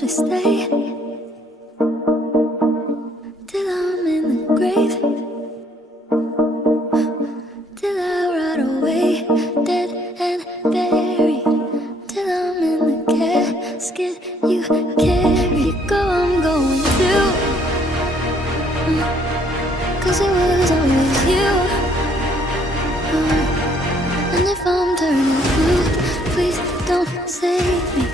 you to stay till I'm in the grave, till I rot away, dead and buried, till I'm in the casket you carry. You go, I'm going too, 'cause it was always you. And if I'm turning blue, please don't save me.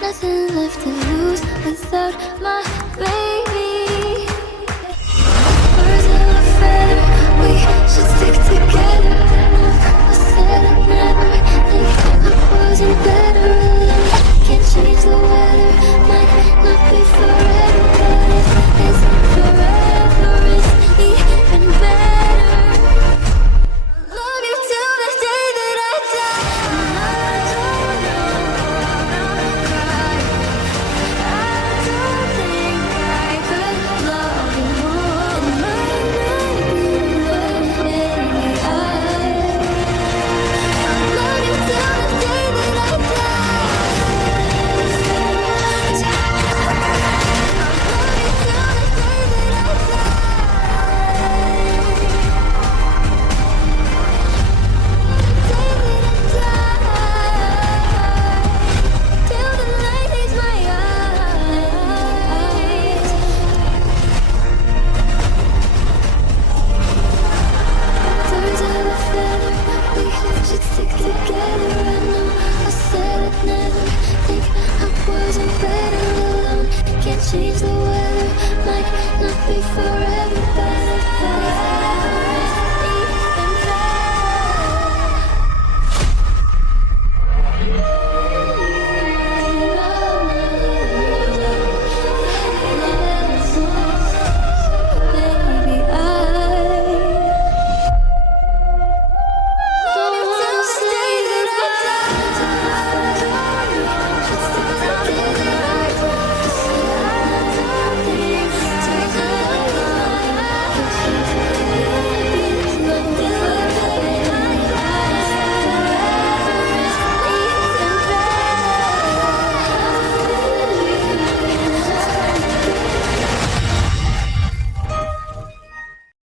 Nothing left to lose without my baby. Birds of a feather, we should stick together. I said I'd never think I wasn't better alone. Can't change the weather, might not be forever, but it's forever, it's even better. Love you till the day that I die. And I don't know, I'm not crying. I don't think I could love you more. It might not be the I love you till the day that I die. I love you till the day that I die. Till the light leaves my eyes. Birds of a feather, we should stick together. I know I said I'd never think I wasn't better alone. Can't change the weather, might not be forever,